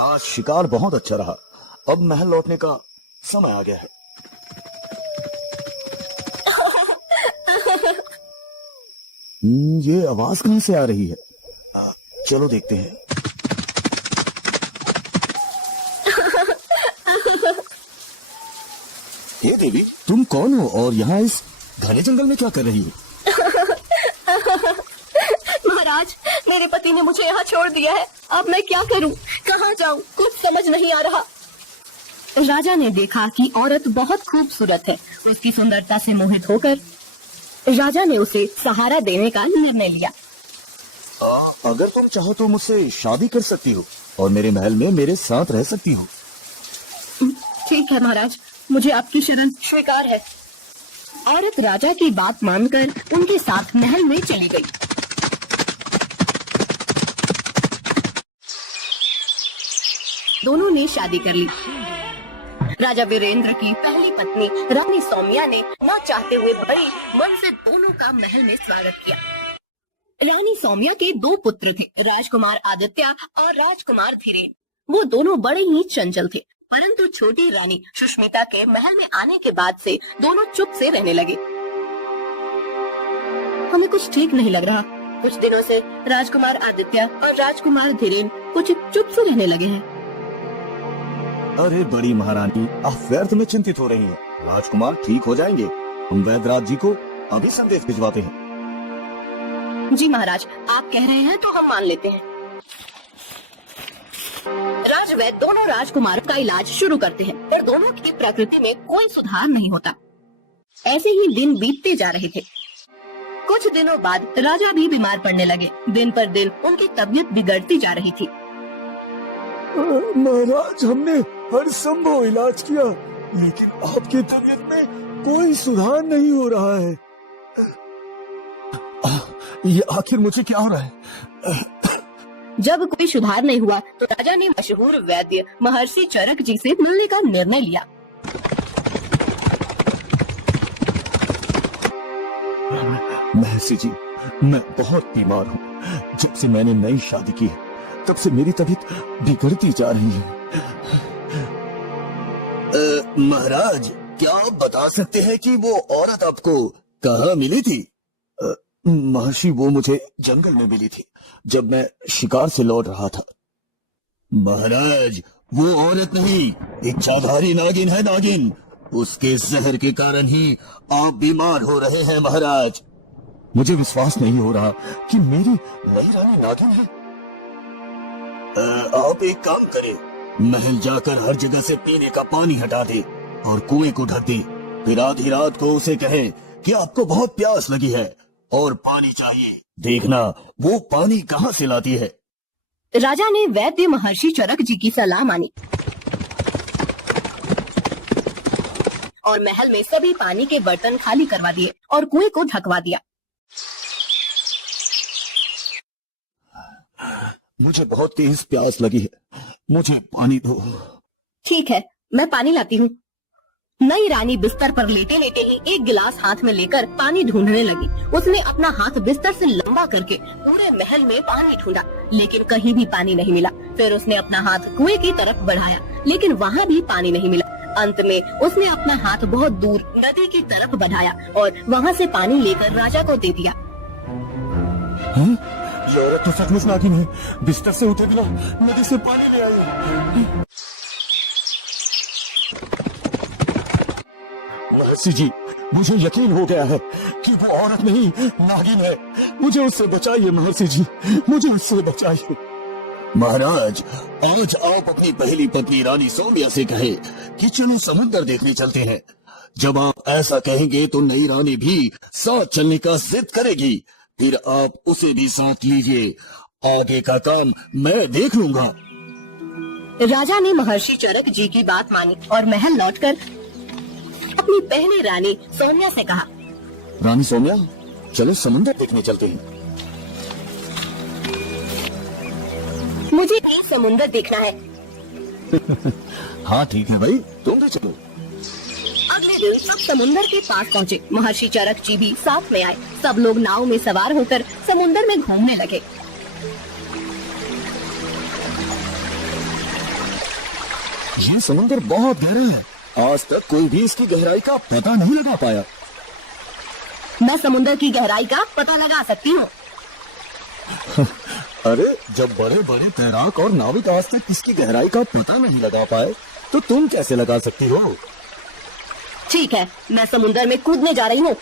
आज शिकार बहुत अच्छा रहा। अब महल लौटने का समय आ गया है। ये आवाज कहां से आ रही है? चलो देखते हैं। हे देवी, तुम कौन हो और यहाँ इस घने जंगल में क्या कर रही हो? महाराज, मेरे पति ने मुझे यहाँ छोड़ दिया है। अब मैं क्या करूँ, कहाँ जाऊँ, कुछ समझ नहीं आ रहा। राजा ने देखा कि औरत बहुत खूबसूरत है। उसकी सुंदरता से मोहित होकर राजा ने उसे सहारा देने का निर्णय लिया। अगर तुम चाहो तो मुझसे शादी कर सकती हो और मेरे महल में मेरे साथ रह सकती हो। ठीक है महाराज, मुझे आपकी शरण स्वीकार है। औरत राजा की बात मानकर उनके साथ महल में चली गई। दोनों ने शादी कर ली। राजा वीरेंद्र की पहली पत्नी रानी सौम्या ने न चाहते हुए बड़ी मन से दोनों का महल में स्वागत किया। रानी सौम्या के दो पुत्र थे, राजकुमार आदित्य और राजकुमार धीरेन। वो दोनों बड़े ही चंचल थे, परंतु छोटी रानी सुष्मिता के महल में आने के बाद से दोनों चुप से रहने लगे। हमें कुछ ठीक नहीं लग रहा। कुछ दिनों से राजकुमार आदित्य और राजकुमार धीरेन कुछ चुप से रहने लगे हैं। अरे बड़ी महारानी, आप व्यर्थ में चिंतित हो रही हैं। राजकुमार ठीक हो जाएंगे। हम वैद्यराज जी को अभी संदेश भिजवाते हैं। जी महाराज, आप कह रहे हैं तो हम मान लेते हैं। राजवैद्य दोनों राजकुमारों का इलाज शुरू करते हैं, पर दोनों की प्रकृति में कोई सुधार नहीं होता। ऐसे ही दिन बीतते जा रहे थे। कुछ दिनों बाद राजा भी बीमार पड़ने लगे। दिन पर दिन उनकी तबीयत बिगड़ती जा रही थी। महाराज, हमने हर संभव इलाज किया, लेकिन आपकी तबीयत में कोई सुधार नहीं हो रहा है। ये आखिर मुझे क्या हो रहा है? जब कोई सुधार नहीं हुआ तो राजा ने मशहूर वैद्य महर्षि चरक जी से मिलने का निर्णय लिया। महर्षि जी, मैं बहुत बीमार हूँ। जब से मैंने नई शादी की है, तब से मेरी तबीयत बिगड़ती जा रही है। महाराज, क्या आप बता सकते हैं कि वो औरत आपको कहाँ मिली थी? महर्षि, वो मुझे जंगल में मिली थी जब मैं शिकार से लौट रहा था। महाराज, वो औरत नहीं, इच्छाधारी नागिन है। नागिन, उसके जहर के कारण ही आप बीमार हो रहे हैं। महाराज, मुझे विश्वास नहीं हो रहा कि मेरी नई रानी नागिन है। आप एक काम करें, महल जाकर हर जगह से पीने का पानी हटा दे और कुएं को ढक दे। फिर आधी रात को उसे कहें कि आपको बहुत प्यास लगी है और पानी चाहिए। देखना वो पानी कहाँ से लाती है। राजा ने वैद्य महर्षि चरक जी की सलाह मानी और महल में सभी पानी के बर्तन खाली करवा दिए और कुएं को ढकवा दिया। मुझे बहुत तेज प्यास लगी है, मुझे पानी दो। ठीक है, मैं पानी लाती हूँ। नई रानी बिस्तर पर लेटे लेटे ही एक गिलास हाथ में लेकर पानी ढूंढने लगी। उसने अपना हाथ बिस्तर से लंबा करके पूरे महल में पानी ढूंढा, लेकिन कहीं भी पानी नहीं मिला। फिर उसने अपना हाथ कुएं की तरफ बढ़ाया, लेकिन वहाँ भी पानी नहीं मिला। अंत में उसने अपना हाथ बहुत दूर नदी की तरफ बढ़ाया और वहाँ से पानी लेकर राजा को दे दिया। ये औरत तो सचमुच नागिन है। बिस्तर से उठे बिना नदी से पानी ले आई। महर्षि जी, मुझे यकीन हो गया है कि वो औरत नहीं नागिन है। मुझे उससे बचाइए महर्षि जी, मुझे उससे बचाइए। महाराज, आज आप अपनी पहली पत्नी रानी सौम्या से कहे कि चलो समुद्र देखने चलते हैं। जब आप ऐसा कहेंगे तो नई रानी भी साथ चलने का जिद करेगी। फिर आप उसे भी साथ लीजिए। आगे का काम मैं देख लूंगा। राजा ने महर्षि चरक जी की बात मानी और महल लौटकर अपनी पहली रानी सौम्या से कहा, रानी सौम्या, चलो समुद्र देखने चलते हैं। मुझे भी समुद्र देखना है। हाँ ठीक है भाई, तुम भी चलो। अगले दिन सब समुद्र के पास पहुँचे। महर्षि चरक जी भी साथ में आए। सब लोग नाव में सवार होकर समुद्र में घूमने लगे। ये समुद्र बहुत गहरा है, आज तक कोई भी इसकी गहराई का पता नहीं लगा पाया। मैं समुद्र की गहराई का पता लगा सकती हूँ। अरे जब बड़े बड़े तैराक और नाविक आज तक इसकी गहराई का पता नहीं लगा पाए, तो तुम कैसे लगा सकती हो? ठीक है, मैं समुद्र में कूदने जा रही हूँ।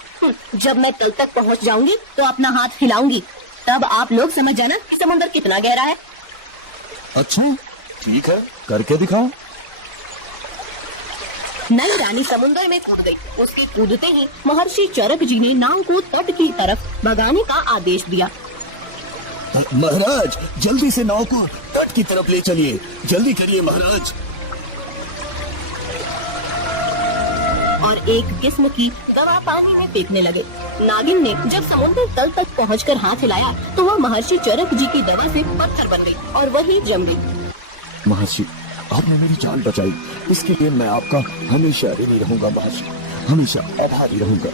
जब मैं तल तक पहुँच जाऊंगी तो अपना हाथ हिलाऊंगी, तब आप लोग समझ जाना कि समुद्र कितना गहरा है। अच्छा ठीक है, करके दिखाओ। नई रानी समुद्र में कूद गई। उसके कूदते ही महर्षि चरक जी ने नाव को तट की तरफ भगाने का आदेश दिया। महाराज जल्दी से नाव को तट की तरफ ले चलिए, जल्दी करिए महाराज। और एक किस्म की दवा पानी में फेंकने लगे। नागिन ने जब समुद्र तल तक पहुंचकर हाथ हिलाया तो वह महर्षि चरक जी की दवा से पत्थर बन गई और वही जम गई। महर्षि आपने मेरी जान बचाई, इसके लिए मैं आपका हमेशा ऋणी रहूंगा महर्षि, हमेशा आभारी रहूंगा।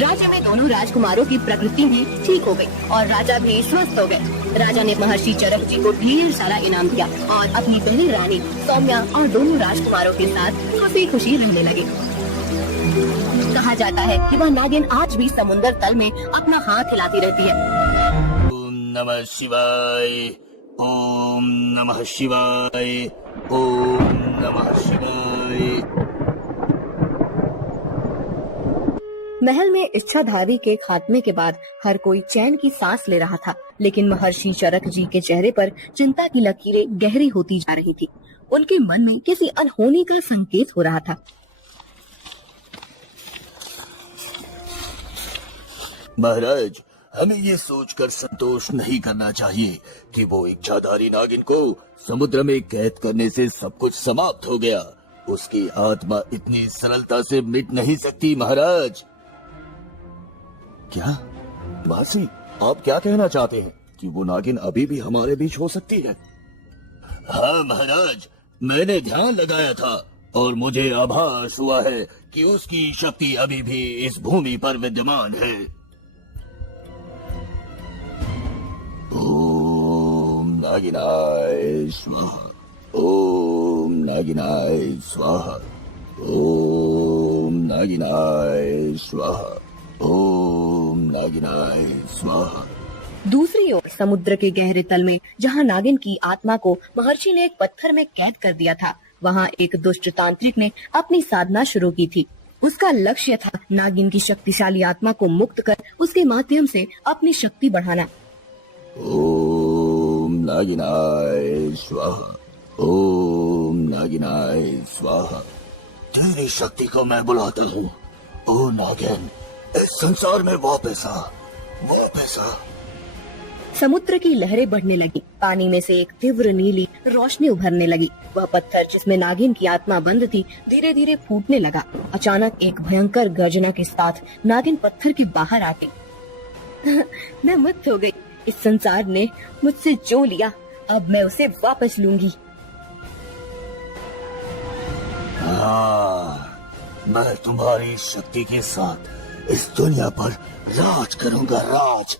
राज्य में दोनों राजकुमारों की प्रकृति भी ठीक हो गई और राजा भी स्वस्थ हो गए। राजा ने महर्षि चरक जी को ढेर सारा इनाम दिया और अपनी दुल्हन रानी सौम्या और दोनों राजकुमारों के साथ हंसी खुशी रहने लगे। कहा जाता है कि वह नागिन आज भी समुद्र तल में अपना हाथ हिलाती रहती है। ओम नमः शिवाय, ओम नमः शिवाय, ओम नमः शिवाय। महल में इच्छाधारी के खात्मे के बाद हर कोई चैन की सांस ले रहा था, लेकिन महर्षि चरक जी के चेहरे पर चिंता की लकीरें गहरी होती जा रही थी। उनके मन में किसी अनहोनी का संकेत हो रहा था। महाराज हमें ये सोचकर संतोष नहीं करना चाहिए कि वो इच्छाधारी नागिन को समुद्र में कैद करने से सब कुछ समाप्त हो गया। उसकी आत्मा इतनी सरलता से मिट नहीं सकती महाराज। क्या महर्षि आप क्या कहना चाहते हैं कि वो नागिन अभी भी हमारे बीच हो सकती है? हाँ महाराज, मैंने ध्यान लगाया था और मुझे आभास हुआ है कि उसकी शक्ति अभी भी इस भूमि पर विद्यमान है। ओम नागिनाय स्वाहा, ओम नागिनाय स्वाहा, ओम नागिनाय स्वाहा, ओम नागिनाय स्वाहा। दूसरी ओर समुद्र के गहरे तल में जहाँ नागिन की आत्मा को महर्षि ने एक पत्थर में कैद कर दिया था, वहाँ एक दुष्ट तांत्रिक ने अपनी साधना शुरू की थी। उसका लक्ष्य था नागिन की शक्तिशाली आत्मा को मुक्त कर उसके माध्यम से अपनी शक्ति बढ़ाना। ओम नागिनाय स्वाहा, ओम नागिनाय स्वाहा। तेरी शक्ति को मैं बुलाता हूँ। ओ नागिन, इस संसार में वापस आ, वापस आ। समुद्र की लहरें बढ़ने लगी। पानी में से एक तीव्र नीली रोशनी उभरने लगी। वह पत्थर जिसमें नागिन की आत्मा बंद थी धीरे धीरे फूटने लगा। अचानक एक भयंकर गर्जना के साथ नागिन पत्थर के बाहर आ गई। मैं मुक्त हो गई। इस संसार ने मुझसे जो लिया, अब मैं उसे वापस लूंगी। मैं तुम्हारी शक्ति के साथ इस दुनिया पर राज करूंगा, राज।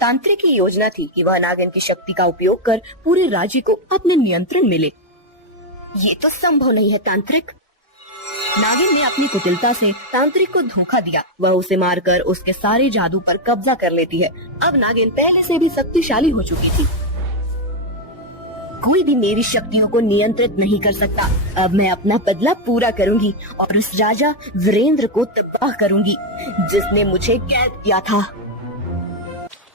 तांत्रिक की योजना थी कि वह नागिन की शक्ति का उपयोग कर पूरे राज्य को अपने नियंत्रण में ले। ये तो संभव नहीं है तांत्रिक। नागिन ने अपनी कुटिलता से तांत्रिक को धोखा दिया। वह उसे मारकर उसके सारे जादू पर कब्जा कर लेती है। अब नागिन पहले से भी शक्तिशाली हो चुकी थी। कोई भी मेरी शक्तियों को नियंत्रित नहीं कर सकता। अब मैं अपना बदला पूरा करूंगी और उस राजा वीरेंद्र को तबाह करूंगी जिसने मुझे कैद किया था।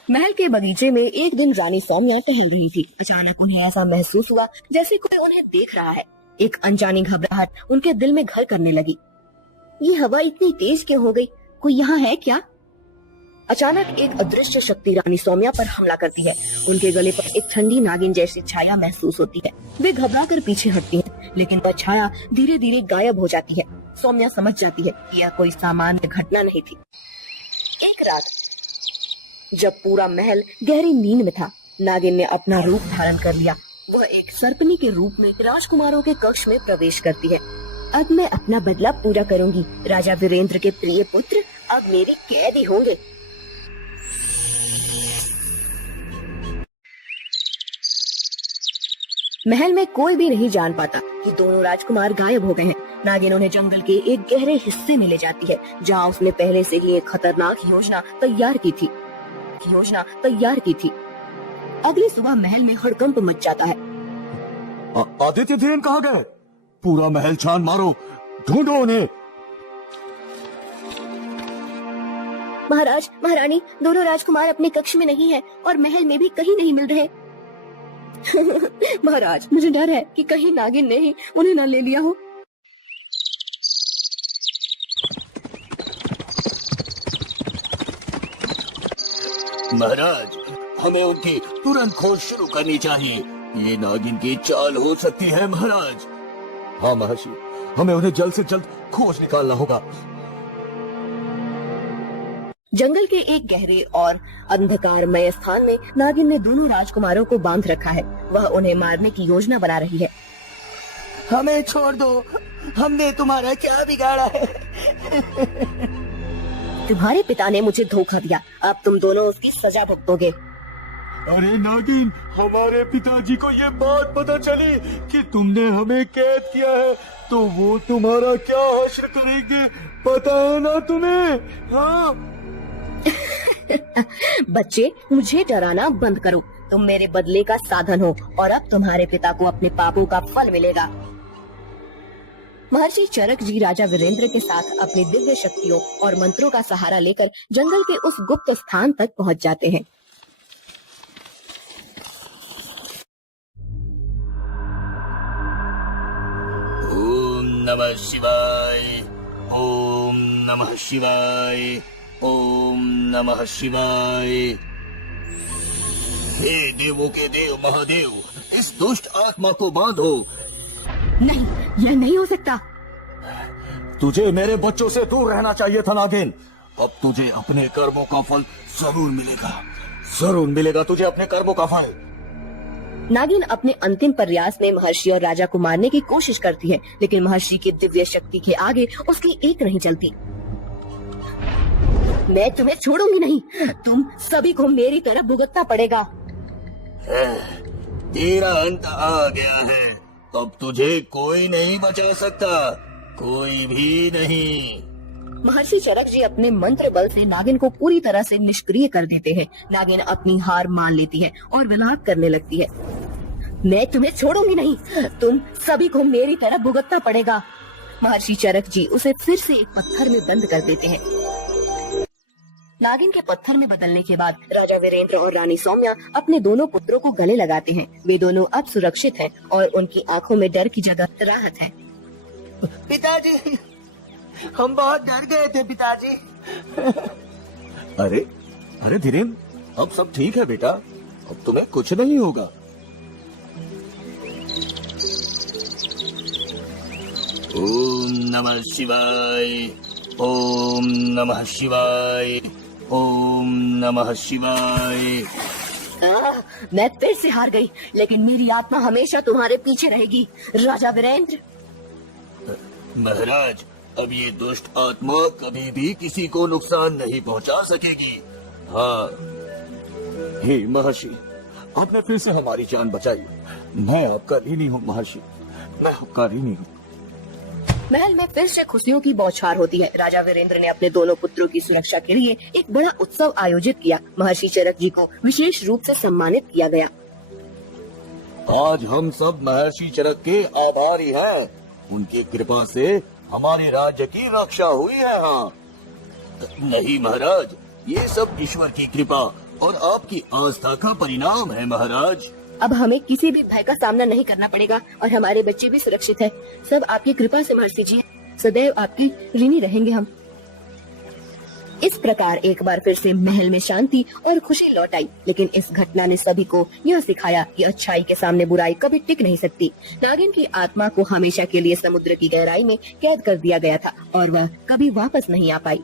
महल के बगीचे में एक दिन रानी सौम्या टहल रही थी। अचानक उन्हें ऐसा महसूस हुआ जैसे कोई उन्हें देख रहा है। एक अनजानी घबराहट उनके दिल में घर करने लगी। ये हवा इतनी तेज क्यों हो गई? कोई यहाँ है क्या? अचानक एक अदृश्य शक्ति रानी सौम्या पर हमला करती है। उनके गले पर एक ठंडी नागिन जैसी छाया महसूस होती है। वे घबराकर पीछे हटती हैं, लेकिन वह छाया धीरे धीरे गायब हो जाती है। सौम्या समझ जाती है कि यह कोई सामान्य घटना नहीं थी। एक रात जब पूरा महल गहरी नींद में था, नागिन ने अपना रूप धारण कर लिया। वह एक सर्पनी के रूप में राजकुमारों के कक्ष में प्रवेश करती है। अब मैं अपना बदला पूरा करूंगी। राजा वीरेंद्र के प्रिय पुत्र अब मेरे कैदी होंगे। महल में कोई भी नहीं जान पाता कि दोनों राजकुमार गायब हो गए हैं। नागिन उन्हें जंगल के एक गहरे हिस्से में ले जाती है, जहाँ उसने पहले से ही एक खतरनाक योजना तैयार की थी। अगली सुबह महल में हड़कंप मच जाता है। आदित्य धीरेन कहाँ गए? पूरा महल छान मारो, ढूंढो उन्हें। महाराज, महारानी, दोनों राजकुमार अपने कक्ष में नहीं है और महल में भी कहीं नहीं मिल रहे। महाराज, मुझे डर है कि कहीं नागिन ने ही उन्हें न ले लिया हो। महाराज, हमें उनकी तुरंत खोज शुरू करनी चाहिए। ये नागिन की चाल हो सकती है महाराज। हाँ महर्षि, हमें उन्हें जल्द से जल्द खोज निकालना होगा। जंगल के एक गहरे और अंधकारमय स्थान में नागिन ने दोनों राजकुमारों को बांध रखा है। वह उन्हें मारने की योजना बना रही है। हमें छोड़ दो, हमने तुम्हारा क्या बिगाड़ा है? तुम्हारे पिता ने मुझे धोखा दिया, अब तुम दोनों उसकी सजा भुगतोगे। अरे नागिन, हमारे पिताजी को ये बात पता चली कि तुमने हमें कैद किया है तो वो तुम्हारा क्या हश्र करेंगे, पता है ना तुम्हें? हाँ। बच्चे, मुझे डराना बंद करो। तुम मेरे बदले का साधन हो और अब तुम्हारे पिता को अपने पापों का फल मिलेगा। महर्षि चरक जी राजा वीरेंद्र के साथ अपनी दिव्य शक्तियों और मंत्रों का सहारा लेकर जंगल के उस गुप्त स्थान तक पहुंच जाते हैं। ओम नमः शिवाय, ओम नमः शिवाय, ओम नमः शिवाय। हे देवों के देव महादेव, इस दुष्ट आत्मा को बांधो। नहीं, यह नहीं हो सकता। तुझे मेरे बच्चों से दूर रहना चाहिए था नागिन। अब तुझे अपने कर्मों का फल जरूर मिलेगा, जरूर मिलेगा तुझे अपने कर्मों का फल। नागिन अपने अंतिम प्रयास में महर्षि और राजा को मारने की कोशिश करती है, लेकिन महर्षि की दिव्य शक्ति के आगे उसकी एक नहीं चलती। मैं तुम्हें छोड़ूंगी नहीं, तुम सभी को मेरी तरफ भुगतना पड़ेगा। तेरा अंत आ गया है, अब तुझे कोई नहीं बचा सकता, कोई भी नहीं। महर्षि चरक जी अपने मंत्र बल से नागिन को पूरी तरह से निष्क्रिय कर देते हैं। नागिन अपनी हार मान लेती है और विलाप करने लगती है। मैं तुम्हें छोड़ूंगी नहीं, तुम सभी को मेरी तरफ भुगतना पड़ेगा। महर्षि चरक जी उसे फिर से एक पत्थर में बंद कर देते हैं। नागिन के पत्थर में बदलने के बाद राजा वीरेंद्र और रानी सौम्या अपने दोनों पुत्रों को गले लगाते हैं। वे दोनों अब सुरक्षित हैं और उनकी आंखों में डर की जगह राहत है। पिताजी, हम बहुत डर गए थे पिताजी। अरे अरे धीरेन, अब सब ठीक है बेटा, अब तुम्हें कुछ नहीं होगा। ओम नमः शिवाय, ओम नमः शिवाय, ओम नमः शिवाय। मैं फिर से हार गई, लेकिन मेरी आत्मा हमेशा तुम्हारे पीछे रहेगी राजा वीरेंद्र। महाराज, अब ये दुष्ट आत्मा कभी भी किसी को नुकसान नहीं पहुंचा सकेगी। हाँ, हे महर्षि, आपने फिर से हमारी जान बचाई। मैं आपका ऋणी हूँ महर्षि, मैं आपका ऋणी हूँ। महल में फिर से खुशियों की बौछार होती है। राजा वीरेंद्र ने अपने दोनों पुत्रों की सुरक्षा के लिए एक बड़ा उत्सव आयोजित किया। महर्षि चरक जी को विशेष रूप से सम्मानित किया गया। आज हम सब महर्षि चरक के आभारी हैं। उनकी कृपा से हमारे राज्य की रक्षा हुई है। हाँ नहीं महाराज, ये सब ईश्वर की कृपा और आपकी आस्था का परिणाम है महाराज। अब हमें किसी भी भय का सामना नहीं करना पड़ेगा और हमारे बच्चे भी सुरक्षित है। सब आपकी कृपा से महर्षि जी, सदैव आपकी ऋणी रहेंगे हम। इस प्रकार एक बार फिर से महल में शांति और खुशी लौट आई। लेकिन इस घटना ने सभी को यह सिखाया कि अच्छाई के सामने बुराई कभी टिक नहीं सकती। नागिन की आत्मा को हमेशा के लिए समुद्र की गहराई में कैद कर दिया गया था और वह कभी वापस नहीं आ पाई।